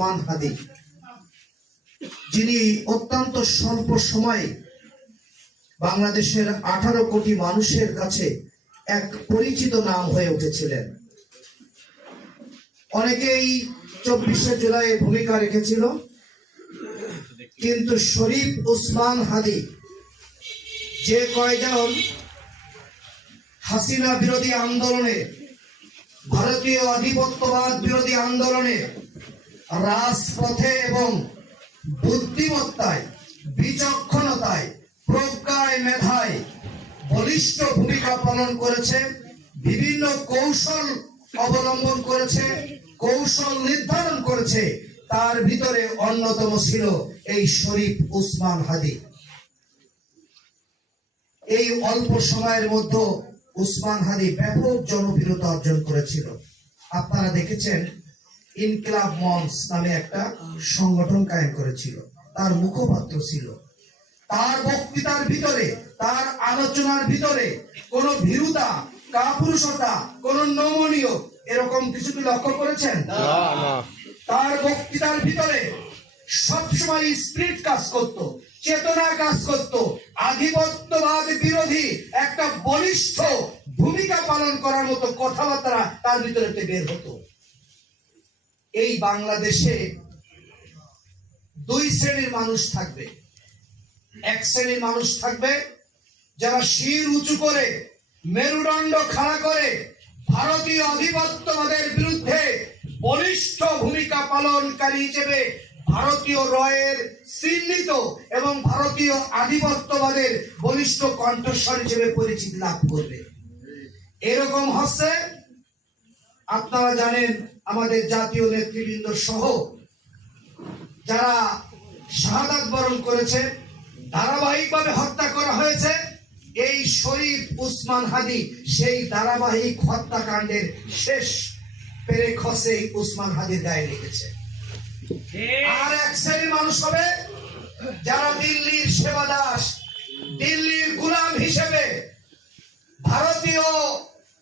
উসমান হাদি, যিনি অত্যন্ত স্বল্প সময়ে বাংলাদেশের 18 কোটি মানুষের কাছে এক পরিচিত নাম হয়ে উঠেছিলেন। অনেকেই 24শে জুলাইয়ে ভূমিকা রেখেছিল, কিন্তু শরীফ উসমান হাদি যে কয়জন হাসিনা বিরোধী আন্দোলনে, ভারতীয় আধিপত্যবাদ বিরোধী আন্দোলনে রাজপথে এবং বুদ্ধিমত্তায়, বিচক্ষণতায়, প্রজ্ঞায়, মেধায় বলিষ্ঠ ভূমিকা পালন করেছে, বিভিন্ন কৌশল অবলম্বন করেছে, কৌশল নির্ধারণ করেছে, তার ভিতরে অন্যতম ছিল এই শরীফ উসমান হাদি। এই অল্প সময়ের মধ্যে উসমান হাদি ব্যাপক জনপ্রিয়তা অর্জন করেছিল। আপনারা দেখেছেন ইনকিলাব মঞ্চ নামে একটা সংগঠন কায়েম করেছিল, তার মুখপাত্র ছিল। তার বক্তৃতার ভিতরে, তার আলোচনার ভিতরে কোন ভীরুতা, কাপুরুষতা, কোন নমনীয় এরকম কিছু কি লক্ষ্য করেছেন? তার বক্তৃতার ভিতরে সবসময় স্পিরিট কাজ করত, চেতনা কাজ করত, আধিপত্যবাদ বিরোধী একটা বলিষ্ঠ ভূমিকা পালন করার মতো কথাবার্তা তার ভিতরে বের হতো। এই বাংলাদেশে দুই শ্রেণীর মানুষ থাকবে। এক শ্রেণীর মানুষ থাকবে যারা শির উঁচু করে, মেরুদণ্ড খাড়া করে ভারতীয় আধিপত্যবাদের বিরুদ্ধে বলিষ্ঠ ভূমিকা পালনকারী হিসেবে ভারতীয় রয়ের চিহ্নিত এবং ভারতীয় আধিপত্যবাদের বলিষ্ঠ কণ্ঠস্বর হিসেবে পরিচিতি লাভ করবে। এরকম হচ্ছে, আপনারা জানেন আমাদের জাতীয় নেতৃবৃন্দ সহ যারা শাহাদাত বরণ করেছে, ধারাবাহিকভাবে হত্যা করা হয়েছে, এই শরীফ উসমান হাদি সেই ধারাবাহিক হত্যাকাণ্ডের শেষ পেরেক খসে উসমান হাদির গায়ে লেগেছে। আর এক শ্রেণীর মানুষ হবে যারা দিল্লির সেবাদাস, দিল্লির গোলাম হিসেবে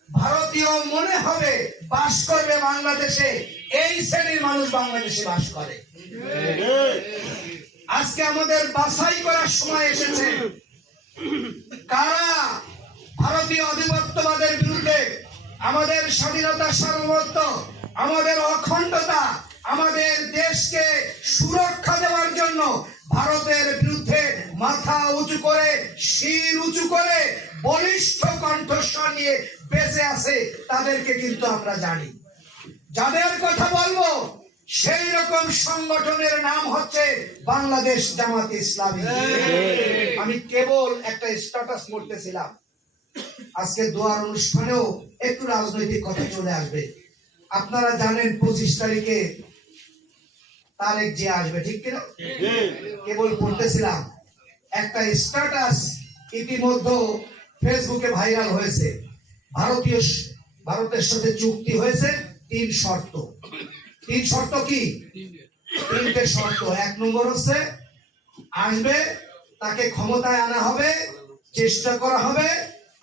ভারতীয় মনে হবে বাস করবে বাংলাদেশে। এই শ্রেণীর মানুষ বাংলাদেশে বাস করে। আজকে আমাদের বাছাই করার সময় এসেছে, কারা ভারতীয় আধিপত্যবাদের বিরুদ্ধে আমাদের স্বাধীনতা, সার্বভৌমত্ব, আমাদের অখণ্ডতা, আমাদের দেশকে সুরক্ষা দেওয়ার জন্য ভারতের বিরুদ্ধে মাথা উঁচু করে, শির উঁচু করে বলিষ্ঠ কণ্ঠস্বর নিয়ে বেঁচে আছে, তাদেরকে কিন্তু আমরা জানি। যাদের কথা বলবো সেই রকম সংগঠনের নাম হচ্ছে বাংলাদেশ জামাত ইসলামী। আমি কেবল একটা স্ট্যাটাস করতেছিলাম, আজকে দোয়ার অনুষ্ঠানেও একটু রাজনৈতিক কথা চলে আসবে। আপনারা জানেন 25 তারিখে তারেক জিয়া আসবে, ঠিক কিনা? কেবল পড়তেছিলাম একটা স্ট্যাটাস ইতিমধ্যে ফেসবুকে ভাইরাল হয়েছে। ভারতের সাথে চুক্তি হয়েছে 3 শর্ত। 3 শর্ত কি? 3টে শর্ত। 1 নম্বর হচ্ছে আসবে, তাকে ক্ষমতায় আনা হবে, চেষ্টা করা হবে,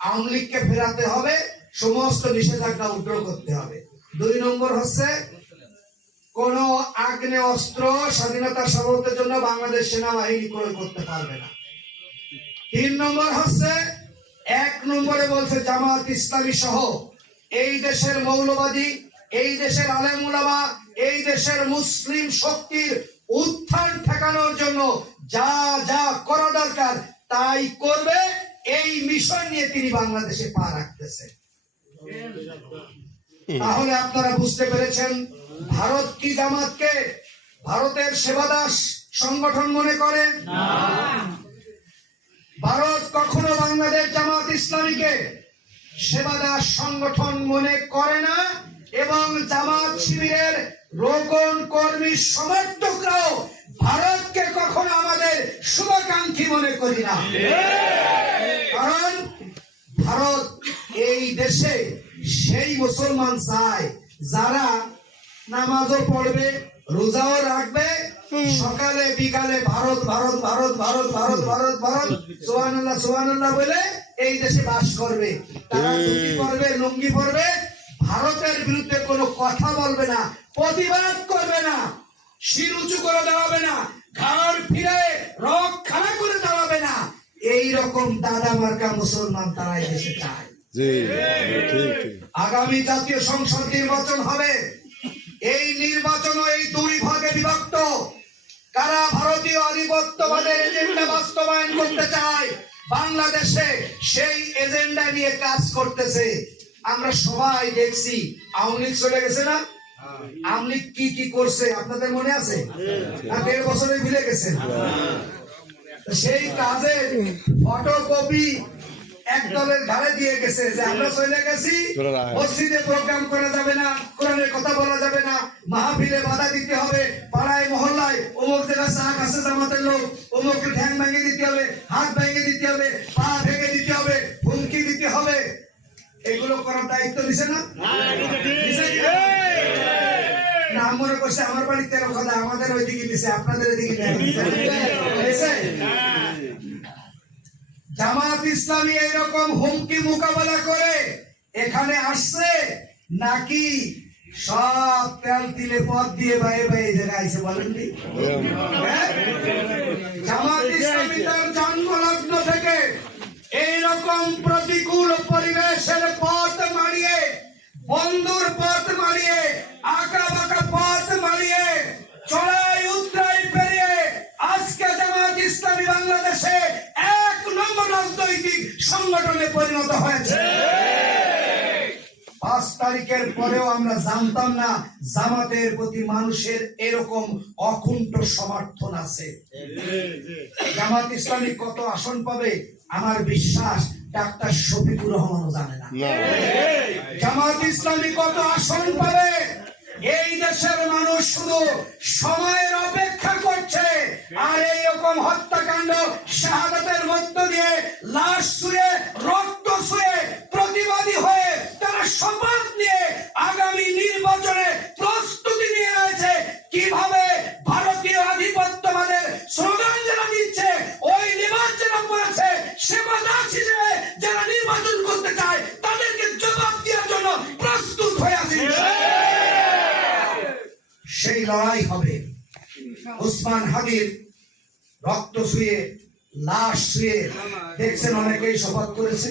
আওয়ামী লীগকে ফেরাতে হবে, সমস্ত নিষেধাজ্ঞা উদ্র করতে হবে। 2 নম্বর হচ্ছে কোন আগ্নেয় অস্ত্র স্বাধীনতা সার্বভৌমত্বের জন্য বাংলাদেশ সেনাবাহিনী ক্রয় করতে পারবে না। 3 নম্বর হচ্ছে 1 নম্বরে বলছে জামাত ইসলামী সহ এই দেশের মৌলবাদী, এই দেশের আলেম উলামা, এই দেশের মুসলিম শক্তির উত্থান ঠেকানোর জন্য যা যা করা দরকার তাই করবে। এই মিশন নিয়ে তিনি বাংলাদেশে পা রাখতেছে। তাহলে আপনারা বুঝতে পেরেছেন ভারত কি জামাতকে ভারতের সেবাদাস সংগঠন মনে করে না। ভারত কখনো বাংলাদেশ জামাত ইসলামীকে সেবাদাস সংগঠন মনে করে না, এবং জামাত শিবিরের রোকন কর্মী সমর্থকরাও ভারতকে কখনো আমাদের শুভাকাঙ্ক্ষী মনে করি না। কারণ ভারত এই দেশে সেই মুসলমান চায় যারা নামাজও পড়বে, রোজাও রাখবে, সকালে বিকালে ভারত ভারত ভারত ভারত ভারত ভারত ভারত সুবহানাল্লাহ সুবহানাল্লাহ বলে এই দেশে বাস করবে। তারা টুপি পরবে, লুঙ্গি পরবে, ভারতের বিরুদ্ধে কোনো কথা বলবে না, প্রতিবাদ করবে না। শির উঁচু করে দাঁড়াবে না, ঘাড় ফিরে রক খাড়া করে দাঁড়াবে না। এইরকম দাদা মার্কা মুসলমান তারাই দেশে চায়। আগামী জাতীয় সংসদ নির্বাচন হবে। এই নির্বাচন এই দুই ভাগে বিভক্ত। কারা ভারতীয় আধিপত্যবাদের এজেন্ডা বাস্তবায়ন করতে চায় বাংলাদেশে, সেই এজেন্ডা নিয়ে কাজ করতেছে। আমরা সবাই দেখছি, আওয়ামী লীগ চলে গেছে না? আওয়ামী লীগ কি কি করছে আপনাদের মনে আছে? 1.5 বছরে ভুলে গেছেন। সেই কাজের ফটোকপি এক দলের ঘাড়ে দিয়ে গেছে যে আমরা চলে গেছি, মসজিদে প্রোগ্রাম করা যাবে না, কোরআনের কথা বলা যাবে না, মাহফিলে বাধা দিতে হবে, পাড়ায় মহল্লায় অমুক জায়গায় চা কাছে জামাতের লোক, অমুক ঠ্যাং ভেঙে দিতে হবে, হাত ভেঙে দিতে হবে, পা ভেঙে দিতে হবে, হুমকি দিতে হবে। এগুলো করার দায়িত্ব দিছে না? না মনে করছে আমার বাড়িতে কথা, আমাদের ওইদিকে দিছে, আপনাদের ওইদিকে দিছে। জামাত ইসলামী এইরকম হুমকি মোকাবেলা করে এখানে আসছে নাকি সব তেল তিলে পথ দিয়ে বাইরে বাইরে জায়গায় আইছে বলেন? জামাত ইসলামী তার জন্মলগ্ন থেকে এইরকম প্রতিকূল পরিবেশের পথ মারিয়ে, বন্ধুর পথ মারিয়ে, আঁকা বাঁকা পথ মারিয়ে, চড়াই উতরাই পেরিয়ে আজকে জামাত ইসলামী বাংলাদেশে 1 নম্বর রাজনৈতিক সংগঠনে পরিণত হয়েছে। 5 তারিখের পরেও আমরা জানতাম না জামাতের প্রতি মানুষের এরকম অকুণ্ঠ সমর্থন আছে। জামাত ইসলামী কত আসন পাবে আমার বিশ্বাস ডাক্তার শফিকুর রহমানও জানে না। জামাত ইসলামী কত আসন পাবে এই দেশের মানুষ শুধু সময়ের অপেক্ষা করছে। আর এইরকম হত্যাকাণ্ড, শাহাদাতের মধ্য দিয়ে লাশ ছুঁয়ে, রক্ত ছুঁয়ে প্রতিবাদী হয়ে তারা শপথ নিয়ে আগামী নির্বাচনে প্রস্তুতি নিয়ে রয়েছে। কিভাবে ভারতীয় আধিপত্যবাদের স্লোগান যারা দিচ্ছে, ওই নির্বাচন করেছে সেবাদাস হিসেবে যারা নির্বাচন করতে চায় তাদেরকে জবাব দেওয়ার জন্য প্রস্তুত হয়ে আছে। সেই লড়াই হবে। ওসমান হাদির রক্ত ছুঁয়ে, লাশ ছুঁয়ে দেখছেন অনেকেই শপথ করেছে।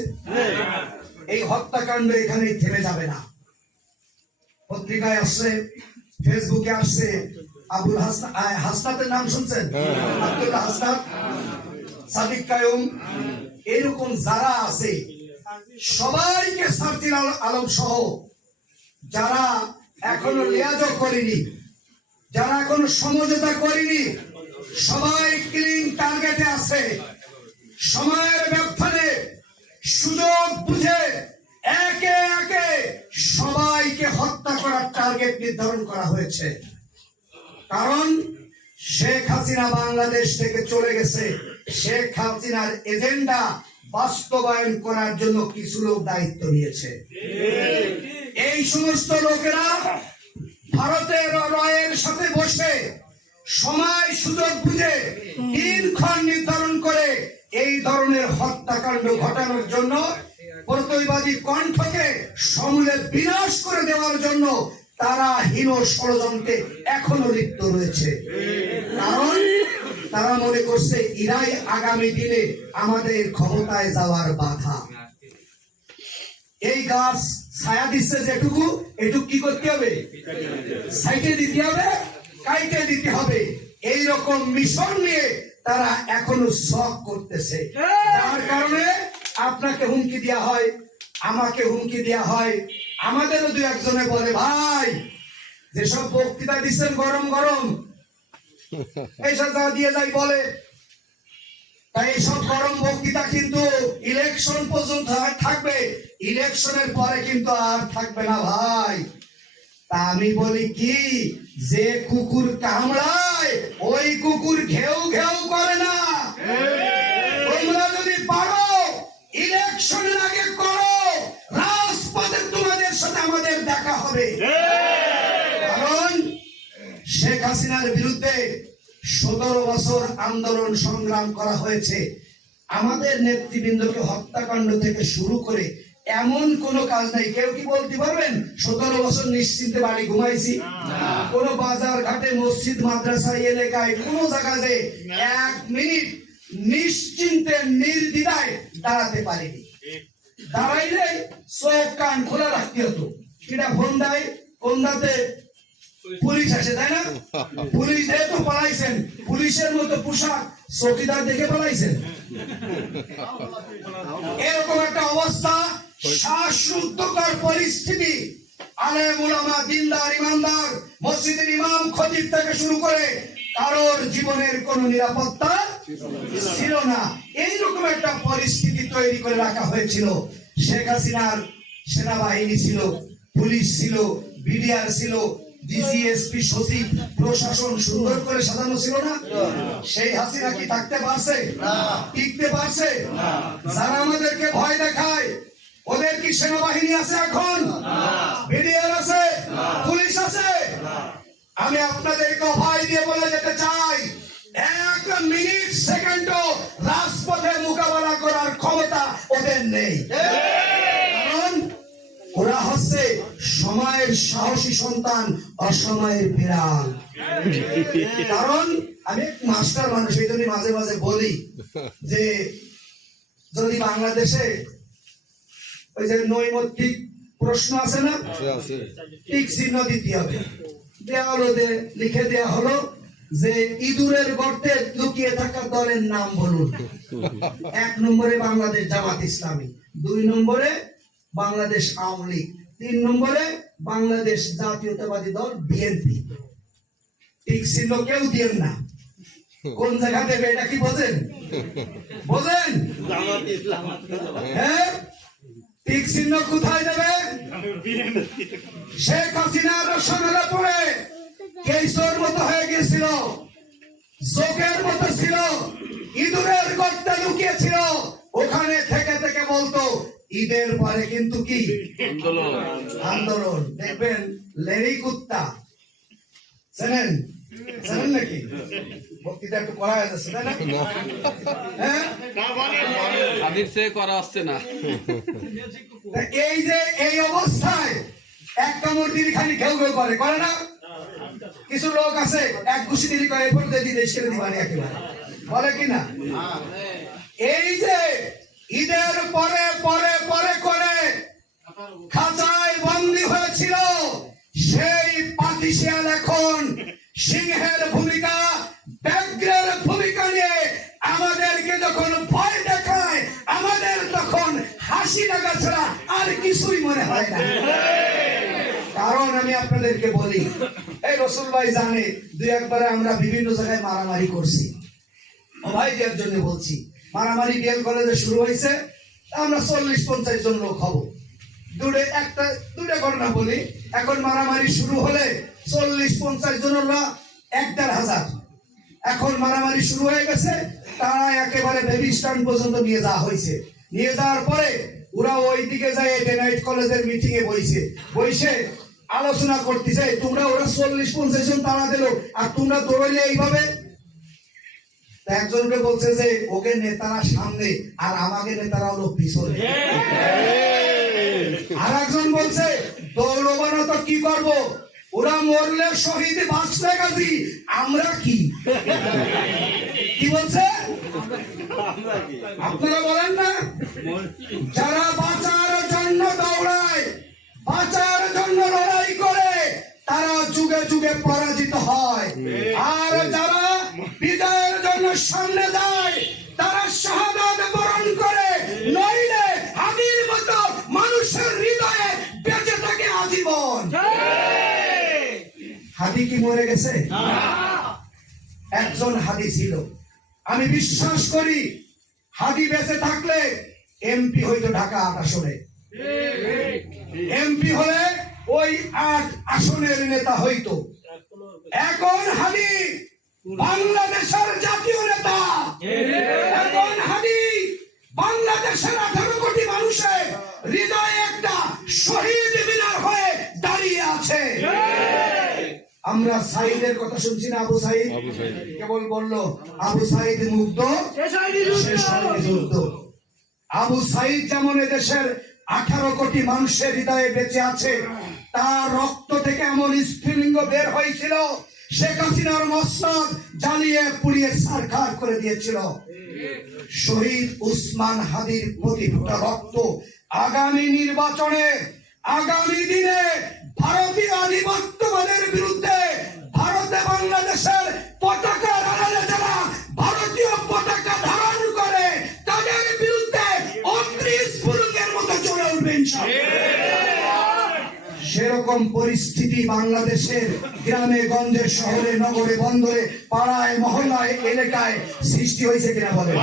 এই হত্যাকাণ্ড এখানেই থেমে যাবে না। পত্রিকায় আসছে, ফেসবুকে আসছে, আবুল হাসনাতের নাম শুনছেন? আব্দুল হাসনাত, সাদিক কায়ুম, এরকম যারা আছে সবাইকে সার্জিল আলম সহ যারা এখনো লিয়াজও করেনি, যারা এখনো সমঝোতা করেনি, সবাই ক্লিন টার্গেটে আছে। সময়ের ব্যবধানে সুযোগ বুঝে একে একে সবাইকে হত্যা করার টার্গেট নির্ধারণ করা হয়েছে। কারণ শেখ হাসিনা বাংলাদেশ থেকে চলে গেছে, শেখ হাসিনার এজেন্ডা বাস্তবায়ন করার জন্য কিছু লোক দায়িত্ব নিয়েছে। এই সমস্ত লোকেরা ভারতের রয়ের সাথে বসে সময় সুযোগ বুঝে দিনক্ষণ নির্ধারণ করে এই ধরনের হত্যাকাণ্ড ঘটানোর জন্য, প্রতিবাদী কণ্ঠকে সমূলে বিনাশ করে দেওয়ার জন্য তারা হীন ষড়যন্ত্রে এখনো লিপ্ত রয়েছে। কারণ তারা মনে করছে এরাই আগামী দিনে আমাদের ক্ষমতায় যাওয়ার বাধা। এই গাছ ছায়া দিচ্ছে যেটুকু, এটুকু কি করতে হবে? সাইটে দিতে হবে, কাইটে দিতে হবে। এইরকম মিশন নিয়ে তারা এখনো শখ করতেছে, যার কারণে আপনাকে হুমকি দেওয়া হয়, আমাকে হুমকি দেওয়া হয়। আমাদেরও 2-1 বলে, ভাই যেসব বক্তৃতা দিচ্ছেন গরম গরম এইসব দিয়ে যাই বলে, তাই এইসব গরম বক্তৃতা কিন্তু ইলেকশন পর্যন্ত থাকবে, ইলেকশনের পরে কিন্তু আর থাকবে না ভাই। তা আমি বলি কি, যে কুকুর কামড়ায় ওই কুকুর ঘেউ ঘেউ করে না। তোমরা যদি পারো ইলেকশনের আগে করো, রাজপথে তোমাদের সাথে আমাদের দেখা হবে। কারণ শেখ হাসিনার বিরুদ্ধে 17 বছর আন্দোলন সংগ্রাম করা হয়েছে। আমাদের নেতৃবৃন্দকে হত্যাকাণ্ড থেকে শুরু করে এমন কোন কাজ নাই। কেউ কি বলতে পারবেন 17 বছর নিশ্চিন্তে বাড়ি ঘুমাইছি? কোন বাজার ঘাটে, মসজিদ, মাদ্রাসা, এলাকায় কোন জায়গাতে 1 মিনিট নিশ্চিন্তে নির্দ্বিধায় দাঁড়াতে পারিনি। দাঁড়াইলে চোখ কান খোলা রাখতে হতো। এটা ফোন দেয়, ফোন দাতে পুলিশ আসে, তাই না? পুলিশ যেহেতু পালাইছেন, পুলিশের মতো পোশাক চৌকিদার দেখে পালাইছেন। এরকম একটা অবস্থা, শ্বাসরুদ্ধকর পরিস্থিতি। আলেম ওলামা, দিনদার, ইমানদার, মসজিদের ইমাম, খতিব থেকে শুরু করে কারোর জীবনের কোনো নিরাপত্তা ছিল না। এইরকম একটা পরিস্থিতি তৈরি করে রাখা হয়েছিল। শেখ হাসিনার সেনাবাহিনী ছিল, পুলিশ ছিল, বিডিআর ছিল, ডিসিএসপি, সচিব, প্রশাসন সুন্দর করে সাজানো ছিল না? সেই হাসিনা কি থাকতে পারছে? টিকতে পারছে? যারা আমাদেরকে ভয় দেখায়, ওদের কি সেনাবাহিনী আছে এখন? বিডিআর আছে? পুলিশ আছে? আমি আপনাদেরকে অভয় দিয়ে বলে যেতে চাই, 1 মিনিট সেকেন্ডও রাজপথে মোকাবেলা করার ক্ষমতা ওদের নেই। কারণ ওরা হচ্ছে সময়ের সাহসী সন্তান, অসময়ের বিড়াল। কারণ আমি মাস্টার মানুষ, এই জন্য মাঝে মাঝে বলি যে যদি বাংলাদেশে ওই যে নৈমিত্তিক প্রশ্ন আছে না, টিক চিহ্ন দিতে হবে। দেওয়া হলো, লিখে দেওয়া হলো যে ইঁদুরের গর্তে লুকিয়ে থাকা দলের নাম বলুন। 1 নম্বরে বাংলাদেশ জামাত ইসলামী, 2 নম্বরে বাংলাদেশ আওয়ামী লীগ, 3 নম্বরে বাংলাদেশ জাতীয়তাবাদী দল বিএনপি। টিক চিহ্ন কেউ দিয়েন না। কোন জায়গা দেবে এটা কি বোঝেন? বোঝেন? হ্যাঁ, টিক চিহ্ন কোথায় দেবে? শেখ হাসিনার রসগোল্লা পড়ে কেশর মতো হয়ে গেছিল, জোকের মতো ছিল, ইঁদুরের গর্তে লুকিয়েছিল। ওখানে থেকে থেকে বলতো ঈদের পরে কিন্তু কি আন্দোলন। দেখবেন লেরি কুত্তা, জানেন জানেন নাকি? বক্তৃতা একটু করা যাচ্ছে, তাই না? হ্যাঁ, হাদির চেয়ে করা আসছে না। এই যে এই অবস্থায় এক কামড় দিলি খালি ঘেউ ঘেউ করে, করে না? কিছু লোক আছে এক ঘুষি দিলি করে এরপর দিয়ে দেশ ছেড়ে দিবানি একেবারে, বলে কিনা? এই যে ঈদের পরে পরে পরে করে খাঁচায় বন্দী হয়েছিল, সেই পাতিশিয়াল এখন সিংহের ভূমিকা, ব্যাঘ্রের ভূমিকা নিয়ে আমাদেরকে যখন ভয় দেখায়, আমাদের তখন হাসি লাগা ছাড়া আর কিছুই মনে হয় না। কারণ আমি আপনাদেরকে বলি, এই রসুল ভাই জানে 2-1বারে আমরা বিভিন্ন জায়গায় মারামারি করছি। ভাইদের জন্য বলছি, মারামারি বিএল কলেজে শুরু হয়েছে, আমরা 40-50 জন লোক হব। দুটো ঘটনা বলি। এখন মারামারি শুরু হলে 40-50 জনের 1,500। এখন মারামারি শুরু হয়ে গেছে, তারা একেবারে বেবি স্ট্যান্ড পর্যন্ত নিয়ে যাওয়া হয়েছে। নিয়ে যাওয়ার পরে ওরা ওই দিকে যায় ডেনাইট কলেজের মিটিং এ বসে আলোচনা করতেছে, তোমরা ওরা 40-50 জন তাড়া দিল আর তোমরা দৌড়াইলে এইভাবে। একজনকে বলছে যে ওকে নেতারা সামনে আর আমাকে নেতারা হলো পিছনে। আর একজন বলছে দৌড়বানো তো কি করব, ওরা মরলে শহীদ, বাঁচলে গাজী, আমরা কি? কি বলছে? আপনারা বলেন না, যারা বাঁচার জন্য দৌড়ায়, বাঁচার জন্য লড়াই করে, তারা যুগে যুগে পরাজিত হয়। আর যারা বিজয়ের জন্য সামনে যায়, তারা শাহাদাত বরণ করে, নইলে হাদির মতো মানুষের হৃদয়ে বেঁচে থাকে আজীবন। হাদি কি মরে গেছে? একজন হাদি ছিল। আমি বিশ্বাস করি হাদি বেঁচে থাকলে এমপি হইতো ঢাকা 8 আসনে। এমপি হলে ওই 8 আসনের নেতা হইতো। এখন হাদি বাংলাদেশের জাতীয় নেতা। এখন হাদি বাংলাদেশের 18 কোটি মানুষের হৃদয়ে একটা শহীদ মিনার হয়ে দাঁড়িয়ে আছে। আমরা সাইদের কথা শুনছি না? আবু সাইদ কেবল বললো আবু সাইদ মুগ্ধ, শেষ হয়নি যুদ্ধ। আবু সাইদ যেমন এদেশের 18 কোটি মানুষের হৃদয়ে বেঁচে আছে। তার রক্ত থেকে এমন স্ফুলিঙ্গ বের হয়েছিল, শেখ হাসিনার মসনদ জ্বালিয়ে পুড়িয়ে ছারখার করে দিয়েছিল। শহীদ উসমান হাদির প্রতি ফোঁটা রক্ত আগামী নির্বাচনে, আগামী দিনে ভারতীয় আধিপত্যবাদের বিরুদ্ধে ভারতে বাংলাদেশের পতাকা আড়ালে যারা ভারতীয় পতাকা ধারণ করে তাদের বিরুদ্ধে অগ্নিস্ফুলিঙ্গের মতো জ্বলে উঠবে ইনশাআল্লাহ। সেরকম পরিস্থিতি বাংলাদেশের গ্রামে গঞ্জে, শহরে, নগরে, বন্দরে, পাড়ায়, মহল্লায়, এলাকায় সৃষ্টি হয়েছে কিনা বলেন?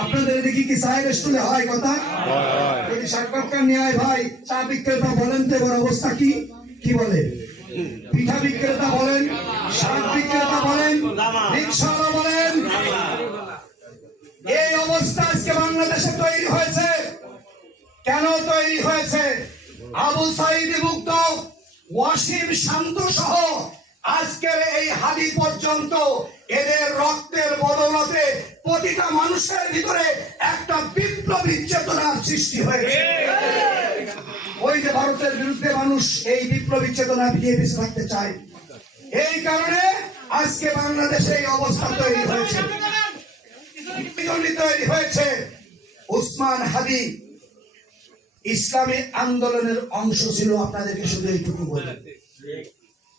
আপনাদের দেখি কি চায়ের স্টলে হয় কথা? যদি সাক্ষাৎকার নিয়ে আয় ভাই, চা বিক্রেতা বলেন তো এবার অবস্থা কি? কি বলে? পিঠা বিক্রেতা বলেন, শাক বিক্রেতা বলেন, রিকশাওয়ালা বলেন, এই অবস্থা আজকে বাংলাদেশে তৈরি হয়েছে। কেন তৈরি হয়েছে? আবু সাইদ মুক্ত, ওয়াসিম শান্ত সহ আজকের এই হাদি পর্যন্ত এদের রক্তের বদৌলতে প্রতিটা মানুষের ভিতরে একটা বিপ্লবী চেতনার সৃষ্টি হয়েছে। ওই যে ভারতের বিরুদ্ধে মানুষ এই বিপ্লবী চেতনা ফিরিয়ে বেঁচে থাকতে চায়, এই কারণে আজকে বাংলাদেশে এই অবস্থা তৈরি হয়েছে। তৈরি হয়েছে উসমান হাদি ইসলামী আন্দোলনের অংশ ছিল। আপনাদেরকে শুধু এইটুকু বলি,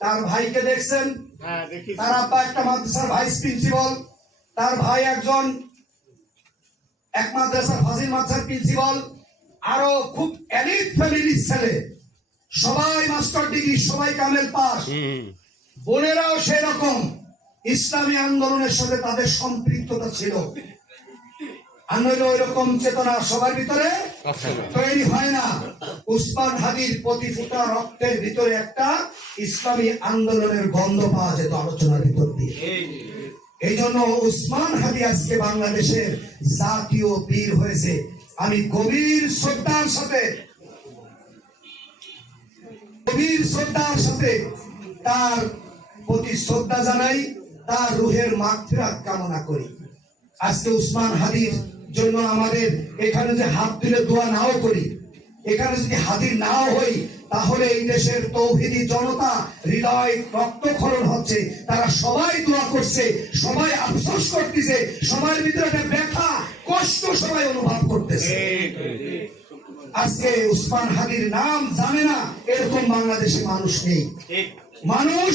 তার ভাইকে দেখছেন, তার আব্বা একটা মাদ্রাসার ভাইস প্রিন্সিপাল, তার ভাই একজন এক মাদ্রাসার ফাজিল মাদ্রাসার প্রিন্সিপাল, আরো খুব এলিট ফ্যামিলির ছেলে, সবাই মাস্টার ডিগ্রি, সবাই কামেল পাস। বোনেরাও সেরকম ইসলামী আন্দোলনের সাথে তাদের সম্পৃক্ততা ছিল। ওই রকম চেতনা সবার ভিতরে তৈরি হয় না। উসমান হাদির প্রতি ফোঁটা রক্তের ভিতরে একটা ইসলামী আন্দোলনের গন্ধ পাওয়া যেত আলোচনার ভিতর দিয়ে। এই জন্য উসমান হাদি আজকে বাংলাদেশের জাতীয় বীর হয়েছে। আমি গভীর শ্রদ্ধার সাথে তার প্রতি শ্রদ্ধা জানাই, তার রুহের মাগফিরাত কামনা করি। আজকে উসমান হাদির জন্য আমাদের এখানে যে হাত তুলে দোয়া নাও করি, এখানে যদি হাজির নাও হই, তাহলে এই দেশের তৌহিদি জনতা হৃদয় রক্তক্ষরণ হচ্ছে। তারা সবাই দোয়া করছে, সবাই আফসোস করতেছে, সবার ভিতরে একটা ব্যথা, কষ্ট সবাই অনুভব করতেছে। আজকে উসমান হাদির নাম জানে না এরকম বাংলাদেশে মানুষ নেই। মানুষ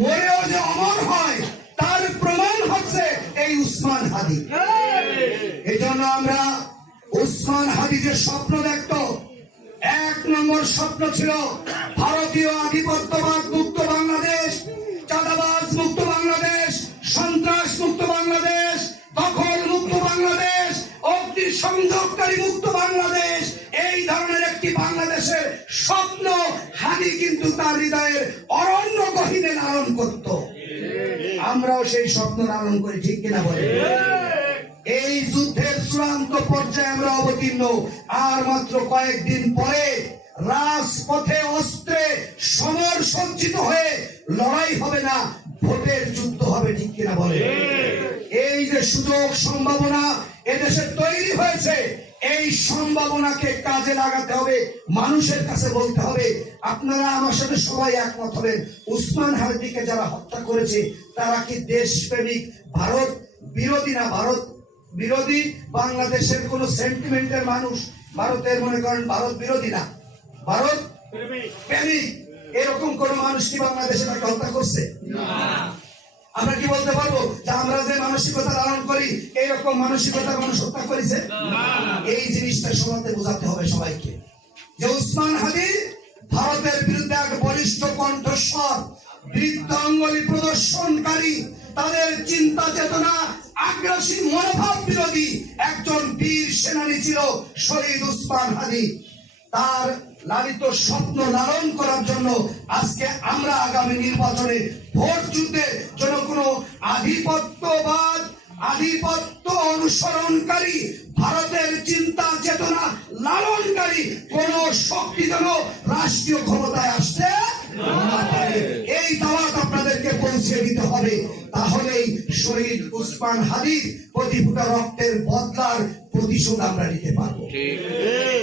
মরেও যে অমর হয় তার প্রমাণ হচ্ছে এই উসমান হাদি। এই জন্য আমরা উসমান হাদি যে স্বপ্ন দেখত, 1 নম্বর স্বপ্ন ছিল ভারতীয় আধিপত্যবাদ মুক্ত বাংলাদেশ, চাঁদাবাজ মুক্ত বাংলাদেশ, সন্ত্রাস মুক্ত বাংলাদেশ, দখল মুক্ত বাংলাদেশ, অগ্নি সংযোগকারী মুক্ত বাংলাদেশ। এই ধরনের একটি বাংলাদেশের স্বপ্ন হাদি কিন্তু তার হৃদয়ের অরণ্য গহীনে লালন করত। আমরাও সেই স্বপ্ন লালন করি, ঠিক কিনা বলেন? এই যুদ্ধের চূড়ান্ত পর্যায়ে আমরা অবতীর্ণ। আর মাত্র কয়েকদিন পরে রাজপথে অস্ত্রে সমর সজ্জিত হয়ে লড়াই হবে না, ভোটের যুদ্ধ হবে, ঠিক কিনা বলেন? এই যে সুযোগ সম্ভাবনা এদেশে তৈরি হয়েছে, এই সম্ভাবনাকে কাজে লাগাতে হবে, মানুষের কাছে বলতে হবে। আপনারা আমার সাথে সবাই একমত হবেন, উসমান হাদিকে যারা হত্যা করেছে তারা কি দেশপ্রেমিক, ভারত বিরোধী না? ভারত বিরোধী, বাংলাদেশের কোন সেন্টিমেন্টের মানুষ, ভারতের মনে করেন ভারত বিরোধী না, ভারত প্রেমিক, এরকম কোন মানুষ কি বাংলাদেশে তাকে হত্যা করছে? আমরা কি বলতে পারবো যে আমরা যে মানসিকতা লালন করি এইরকম মানসিকতার মানুষ হত্যা করেছে? এই জিনিসটা সমাজে বোঝাতে হবে সবাইকে যে উসমান হাদি ভারতের বিরুদ্ধে এক বলিষ্ঠ কণ্ঠস্বর, বৃদ্ধাঙ্গুলি প্রদর্শনকারী, তাদের চিন্তা চেতনা আগ্রাসী মনোভাব বিরোধী একজন বীর সেনানী ছিল শহীদ উসমান হাদি। তার লালিত স্বপ্ন লালন করার জন্য আজকে আমরা আগামী নির্বাচনে ভোট যুদ্ধে যেন কোনো আধিপত্যবাদ, আধিপত্য অনুসরণকারী, ভারতের চিন্তা চেতনা লালনকারী কোন শক্তি যেন রাষ্ট্রীয় ক্ষমতায় আসতে না পারে, এই দাওয়াত আপনাদেরকে পৌঁছে দিতে হবে। হবে, তাহলেই শহীদ উসমান হাদির প্রতি ফোঁটা রক্তের বদলার প্রতিশোধ আমরা নিতে পারবো। ঠিক।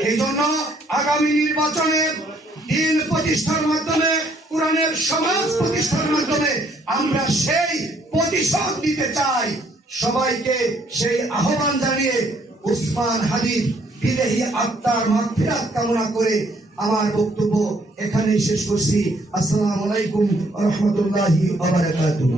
এই জন্য আগামী নির্বাচনে দিন প্রতিষ্ঠার মাধ্যমে, কোরআনের সমাজ প্রতিষ্ঠার মাধ্যমে আমরা সেই প্রতিশোধ দিতে চাই। সবাইকে সেই আহ্বান জানিয়ে উসমান হাদির বিদেহী আত্মার মাগফিরাত কামনা করে আমার বক্তব্য এখানেই শেষ করছি। আসসালামু আলাইকুম ওয়া রাহমাতুল্লাহি ওয়া বারাকাতুহু।